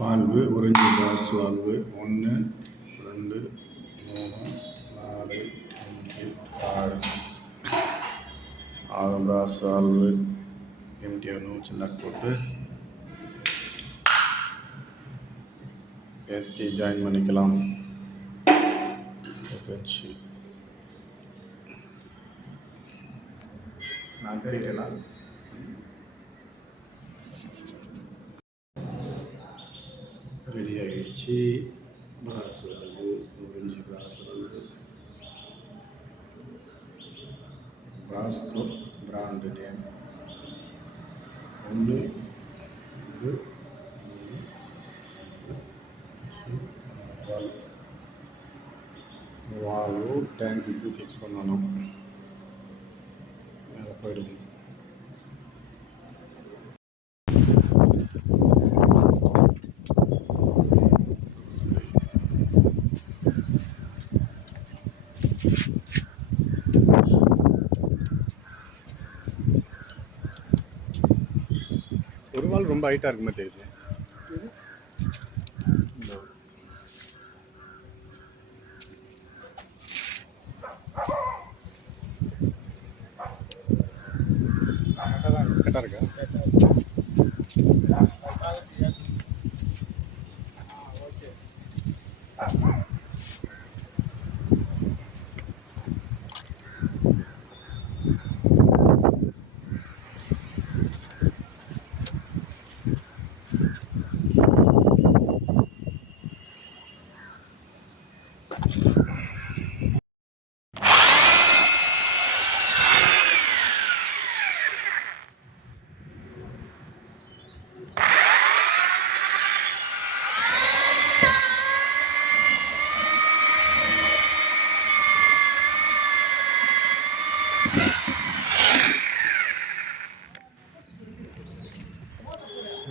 Valve ஒரிஞ்சு cross valve 1 2 3 4 5 6 cross valve MTR சின்ன போட்டு ஏற்றி ஜாயின் பண்ணிக்கலாம். நான் தெரிகிறேன். ரெடி ஆகிடுச்சு. கிராஸ் வால்வு ஒரிஞ்சு கிராஸ் வால்வு பிராஸ்கோ பிராண்டு நேம் 1 2 3 வால்வு டேங்க்குக்கு ஃபிக்ஸ் பண்ணணும். மேலே போயிடுது. ஒரு வால் ரொம்ப ஹைட்டாக இருக்க மாதிரி தெரியுது. கரெக்டாக இருக்கா?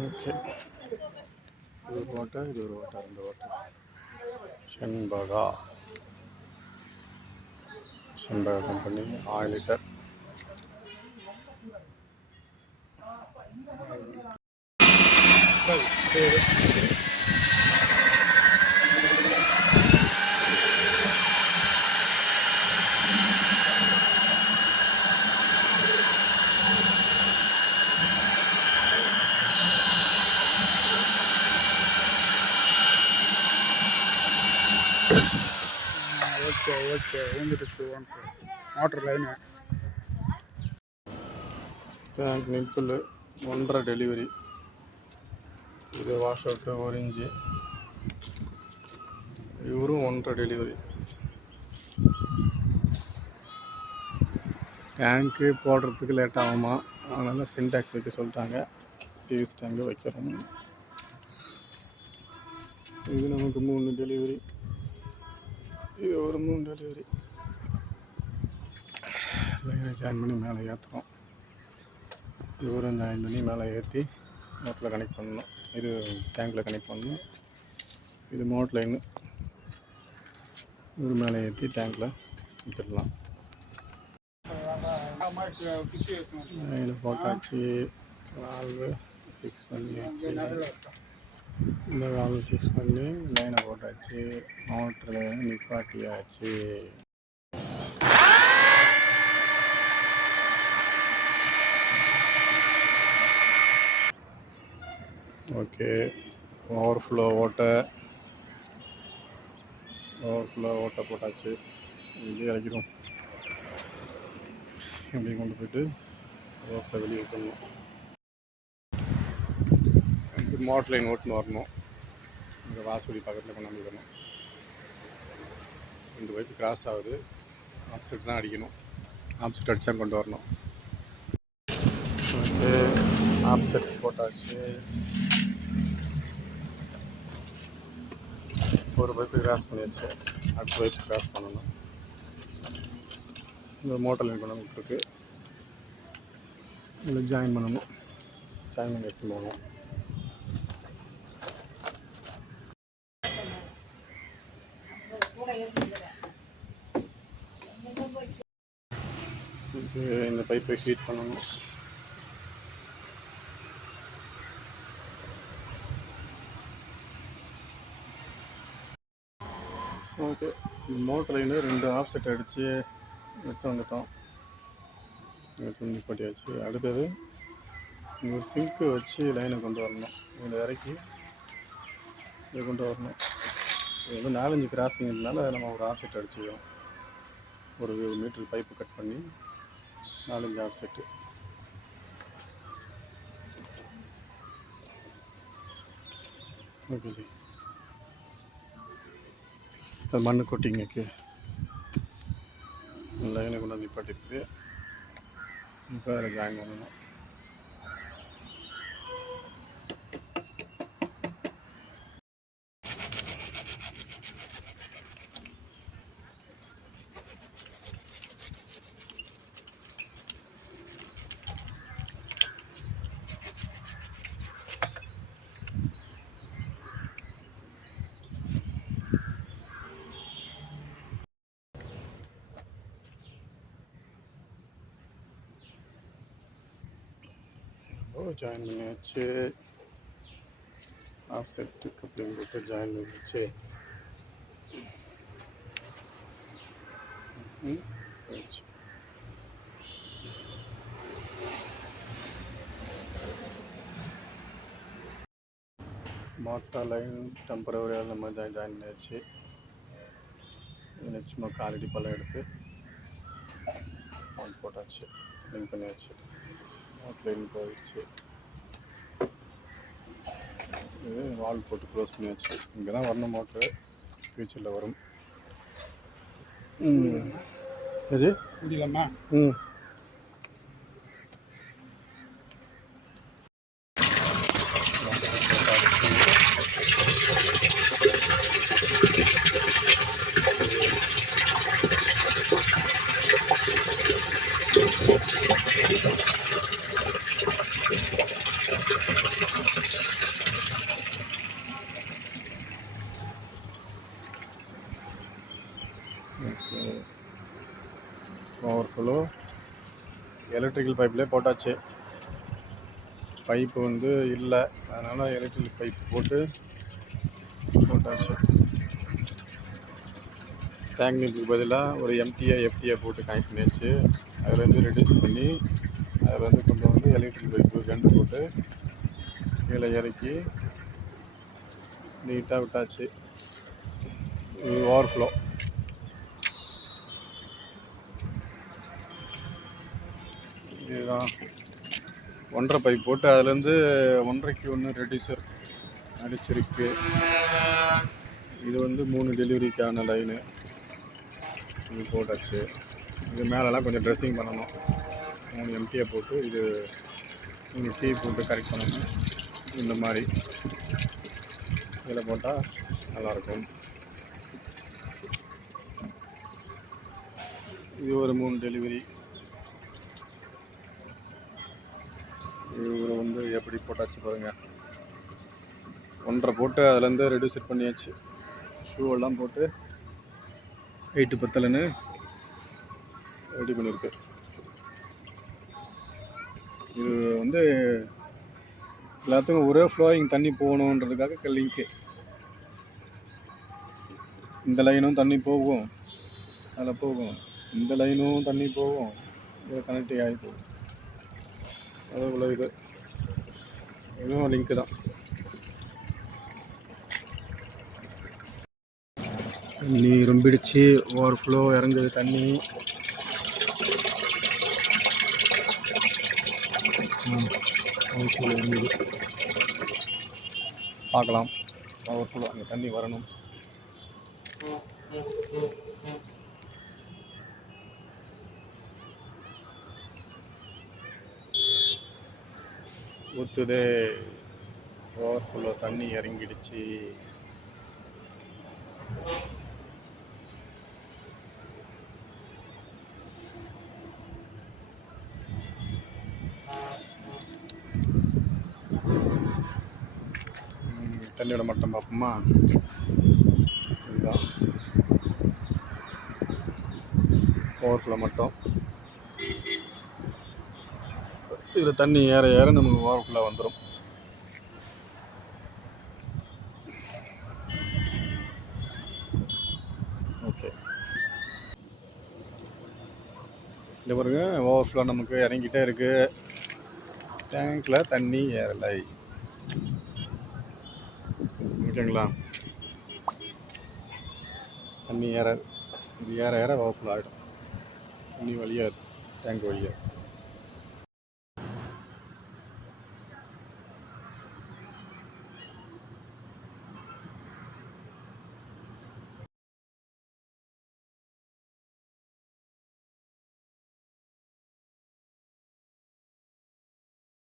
ஓகே, இது ஒரு ஓட்டை, இது ஒரு ஓட்டை, 2 ஓட்டை. ஷென்பகா கம்பெனி 1 லிட்டர். ஓகே வந்துடுச்சு. Motor line tank nibble 1.5 delivery. இது வாஷ் அவுட்டு ஒரிஞ்சு, இவரும் 1.5 டெலிவரி. டேங்க்கு போடுறதுக்கு லேட் ஆகுமா, அதனால் சின்டாக்ஸ் வைக்க சொல்லிட்டாங்க. டிவிஎஸ் டேங்கு வைக்கிறோம். இது நமக்கு 3 டெலிவரி, இது ஒரு 3 டெலிவரி. லைனை ஜாயின் பண்ணி மேலே ஏற்றுறோம். இவரும் ஜாயின் பண்ணி மேலே ஏற்றி மோட்டரில் கனெக்ட் பண்ணணும். இது டேங்கில் கனெக்ட் பண்ணணும். இது மோட்டர் லைனு, இவர் மேலே ஏற்றி டேங்கில் விட்டுடலாம். லைனில் போட்டாச்சு. வால்வு ஃபிக்ஸ் பண்ணியாச்சு. இந்த வால்வு ஃபிக்ஸ் பண்ணி லைனை போட்டாச்சு. மோட்டர் லைனை நிப்பாட்டியாச்சு. ஓகே, ஓவர்ஃப்ளோ ஓட்டை போட்டாச்சு. வெளியே இறக்கிடும். இப்படி கொண்டு போய்ட்டு ஓட்டை வெளியே விட்டுடணும். மோட்டர் லைன் ஓட்டுன்னு வரணும். இந்த வாசப்படி பக்கத்தில் கொண்டாந்து விடணும். 2 பைப்பு கிராஸ் ஆகுது. ஆப்செட் தான் அடிக்கணும். ஆப்செட் அடித்தா கொண்டு வரணும். ஓகே, ஆப்செட் போட்டாச்சு. ஒரு பைப்பு கிராஸ் பண்ணியாச்சு. அடுத்த பைப்பு கிராஸ் பண்ணணும். இந்த மோட்டர் லைன் கொண்டு விட்டுருக்கு. இதில் ஜாயின் பண்ணணும். ஜாயின் பண்ணி எடுத்து போகணும். இந்த பைப்பை ஹீட் பண்ணணும். ஓகே, மோட்டர் லைனு 2 ஆஃப்செட் அடித்து எடுத்து வந்துட்டோம். நிப்பாட்டியாச்சு. அடுத்தது இங்கே ஒரு சிங்க்கு வச்சு லைனை கொண்டு வரணும். இதில் இறக்கி இதை கொண்டு வரணும். இது வந்து 4-5 கிராஸிங்கிறதுனால நம்ம ஒரு ஆஃப்செட் அடிச்சுக்கிறோம். ஒரு மீட்டர் பைப்பு கட் பண்ணி 4-5 ஆஃப்செட்டு. Okay G. அது மண்ணு கொட்டிங்கக்கு லைனை கொண்டு வந்து நிப்பாட்டிருக்கு. இப்போ அதில் ஜாயின் பண்ணணும். ஜாயின் பண்ணியாச்சு. ஆஃப்செட்டு கப்ளிங் போட்டு ஜாயின் பண்ணியாச்சு. போயிடுச்சு. மோட்டார் லைன் டெம்பரவரியாக நம்ம ஜாயின் பண்ணியாச்சு. இதில் சும்மா காலடி பழம் எடுத்து போட்டாச்சு, லிங்க் பண்ணியாச்சு. லைன் போயிடுச்சு. இது வால் போட்டு க்ளோஸ் பண்ணியாச்சு. இங்கே தான் வரணும் மோட்ரு, ஃபியூச்சரில் வரும். சரி முடியலாமா? ஓவர்ஃப்ளோ எலக்ட்ரிக்கல் பைப்லேயே போட்டாச்சு. பைப்பு வந்து இல்லை, அதனால் எலக்ட்ரிக்கல் பைப் போட்டாச்சு. டேங்க் நிப்புக்கு பதிலாக ஒரு எம்டிஏ எஃப்டிஏ போட்டு கனெக்ட் பண்ணியாச்சு. அதில் ரெடியூஸ் பண்ணி அதில் கொஞ்சம் எலக்ட்ரிக்கல் பைப்பு கண்டு போட்டு கீழே இறக்கி நீட்டாக விட்டாச்சு. இது ஓவர்ஃப்ளோ. இதுதான் 1.5 பைப் போட்டு அதுலேருந்து 1.5க்கு 1 ரெடியூசர் அடிச்சிருக்கு. இது 3 டெலிவரிக்கான லைனு இது போட்டாச்சு. இது மேலெலாம் கொஞ்சம் ட்ரெஸ்ஸிங் பண்ணணும். 3 எம்டியை போட்டு இது 3 டீ போட்டு கரெக்ட் பண்ணணும். இந்த மாதிரி இதில் போட்டால் நல்லாயிருக்கும். இது ஒரு 3 டெலிவரி. இது எப்படி போட்டாச்சு பாருங்கள். 1.5 போட்டு அதுலேருந்து ரெடியூசர் பண்ணியாச்சு. ஷூவெல்லாம் போட்டு ஹைட்டு பத்தலைன்னு ரெடி பண்ணியிருக்கு. இது எல்லாத்துக்கும் ஒரே ஃப்ளோயிங் தண்ணி போகணுன்றதுக்காக லிங்க்கு. இந்த லைனும் தண்ணி போகும், அதில் போகும். இந்த லைனும் தண்ணி போகும், இதில் கனெக்ட் ஆகி போகும். அதுக்குள்ள இதுவும் லிங்க்கு தான். தண்ணி ரொம்பிடுச்சு, ஓவர்ஃப்ளோ இறங்குது தண்ணி. ஓவர்ஃப்ளோ இறங்குது, பார்க்கலாம். ஓவர்ஃப்ளோ அங்கே தண்ணி வரணும். ஊற்றுதே, ஓவர்ஃப்ளோ தண்ணி இறங்கிடுச்சு. தண்ணியோட மட்டம் பார்ப்போமா? இதுதான் ஓவர்ஃப்ளோ மட்டும். இதில் தண்ணி ஏற ஏற நமக்கு ஓவர்ஃப்ளோ வந்துடும். இந்த பாருங்க ஓவர்ஃப்ளோ நமக்கு இறங்கிட்டே இருக்குது. டேங்க்கில் தண்ணி ஏறலை. ஓகேங்களா? தண்ணி ஏறாது. இது ஏற ஏற ஓவர்ஃப்ளோ ஆகிடும். தண்ணி வழியாது டேங்க் வழியாக.